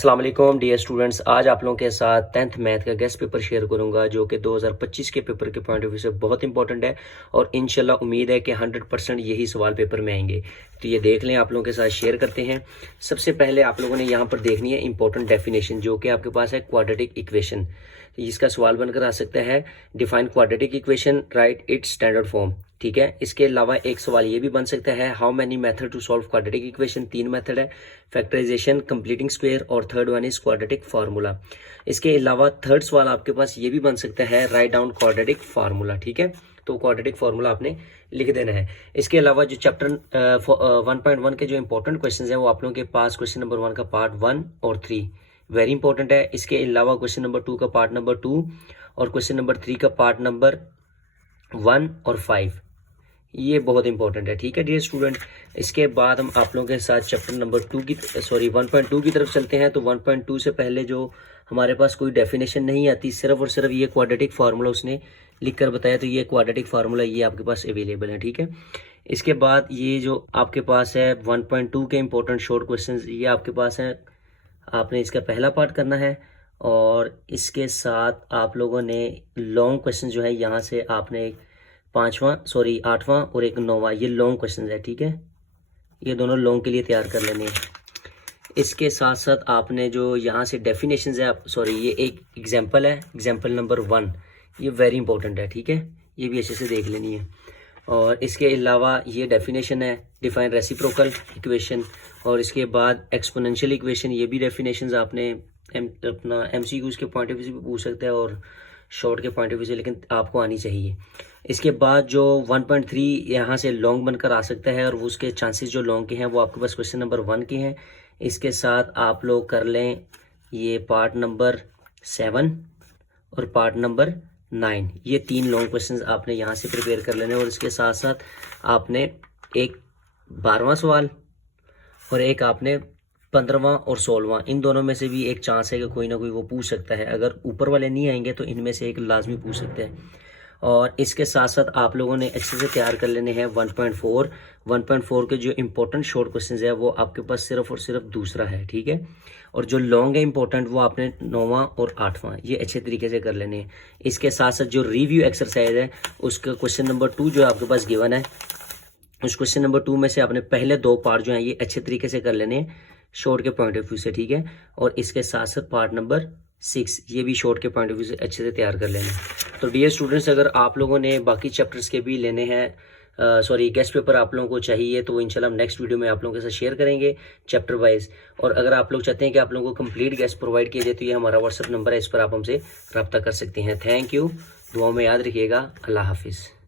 अस्सलाम वालेकुम dear students, आज आप लोगों के साथ 10th मैथ का गेस्ट पेपर शेयर करूंगा जो कि 2025 के पेपर के पॉइंट ऑफ व्यू से बहुत इंपॉर्टेंट है और इंशाल्लाह उम्मीद है कि 100% यही सवाल पेपर में आएंगे। तो ये देख लें, आप लोगों के साथ शेयर करते हैं। सबसे पहले आप लोगों ने यहाँ पर देखनी है इंपॉर्टेंट डेफिनेशन, जो कि आपके पास है क्वाड्रेटिक इक्वेशन। इसका सवाल बनकर आ सकता है, define quadratic equation, right it's standard form. ठीक है, इसके अलावा एक सवाल ये भी बन सकता है, how many method to solve quadratic equation. 3 method है, फैक्टराइजेशन, कंप्लीटिंग स्क्वायर और third one is quadratic formula. इसके अलावा थर्ड सवाल आपके पास ये भी बन सकता है, राइट डाउन क्वाड्रेटिक फार्मूला। ठीक है, तो क्वाड्रेटिक फार्मूला आपने लिख देना है। इसके अलावा जो चैप्टर 1.1 के जो इंपॉर्टेंट क्वेश्चन है वो आप लोगों के पास क्वेश्चन नंबर 1 का पार्ट 1 और 3 वेरी इंपॉर्टेंट है। इसके अलावा क्वेश्चन नंबर 2 का पार्ट नंबर 2 और क्वेश्चन नंबर 3 का पार्ट नंबर 1 और 5 ये बहुत इंपॉर्टेंट है। ठीक है डियर स्टूडेंट, इसके बाद हम आप लोगों के साथ चैप्टर नंबर 1.2 की तरफ चलते हैं। तो 1.2 से पहले जो हमारे पास कोई डेफिनेशन नहीं आती, सिर्फ और सिर्फ ये क्वाड्रेटिक फार्मूला उसने लिख कर बताया, तो ये क्वाड्रेटिक फार्मूला ये आपके पास अवेलेबल है। ठीक है, इसके बाद ये जो आपके पास है 1.2 के इंपॉर्टेंट शॉर्ट क्वेश्चन ये आपके पास हैं। आपने इसका पहला पार्ट करना है और इसके साथ आप लोगों ने लॉन्ग क्वेश्चन जो है यहाँ से आपने 8वां और एक 9वां, ये लॉन्ग क्वेश्चन है। ठीक है, ये दोनों लॉन्ग के लिए तैयार कर लेने हैं। इसके साथ साथ आपने जो यहाँ से डेफिनेशंस है, ये एक एग्जांपल है, एग्जांपल नंबर 1, ये वेरी इंपॉर्टेंट है। ठीक है, ये भी अच्छे से देख लेनी है। और इसके अलावा ये डेफिनेशन है, डिफाइन रेसिप्रोकल इक्वेशन, और इसके बाद एक्सपोनेंशियल इक्वेशन, ये भी डेफिनेशंस आपने अपना MCQs के पॉइंट ऑफ व्यू से भी पूछ सकते हैं और शॉर्ट के पॉइंट ऑफ व्यू से, लेकिन आपको आनी चाहिए। इसके बाद जो 1.3 यहाँ से लॉन्ग बनकर आ सकता है और उसके चांसेस जो लॉन्ग के हैं वो आपके पास क्वेश्चन नंबर 1 के हैं। इसके साथ आप लोग कर लें ये पार्ट नंबर 7 और पार्ट नंबर 9, ये 3 लॉन्ग क्वेश्चंस आपने यहाँ से प्रिपेयर कर लेने। और इसके साथ साथ आपने एक 12वां सवाल और एक आपने 15वां और 16वां, इन दोनों में से भी एक चांस है कि कोई ना कोई वो पूछ सकता है। अगर ऊपर वाले नहीं आएंगे तो इनमें से एक लाजमी पूछ सकते हैं। और इसके साथ साथ आप लोगों ने अच्छे से तैयार कर लेने हैं 1.4 के जो इंपॉर्टेंट शॉर्ट क्वेश्चन है वो आपके पास सिर्फ और सिर्फ दूसरा है। ठीक है, और जो लॉन्ग है इंपॉर्टेंट वो आपने 9वां और 8वां, ये अच्छे तरीके से कर लेने हैं। इसके साथ साथ जो रिव्यू एक्सरसाइज है उसका क्वेश्चन नंबर 2 जो आपके पास गिवन है, उस क्वेश्चन नंबर 2 में से आपने पहले 2 पार्ट जो हैं ये अच्छे तरीके से कर लेने हैं शॉर्ट के पॉइंट ऑफ व्यू से। ठीक है, और इसके साथ साथ पार्ट नंबर 6 ये भी शॉर्ट के पॉइंट ऑफ व्यू से अच्छे से तैयार कर लेना। तो डियर स्टूडेंट्स, अगर आप लोगों ने बाकी चैप्टर्स के भी लेने हैं, गेस्ट पेपर आप लोगों को चाहिए, तो वो इंशाल्लाह हम नेक्स्ट वीडियो में आप लोगों के साथ शेयर करेंगे चैप्टर वाइज। और अगर आप लोग चाहते हैं कि आप लोगों को कंप्लीट गेस्ट प्रोवाइड किया जाए तो ये हमारा व्हाट्सअप नंबर है, इस पर आप हमसे रब्ता कर सकते हैं। थैंक यू, दुआओं में याद रखिएगा। अल्लाह हाफिज़।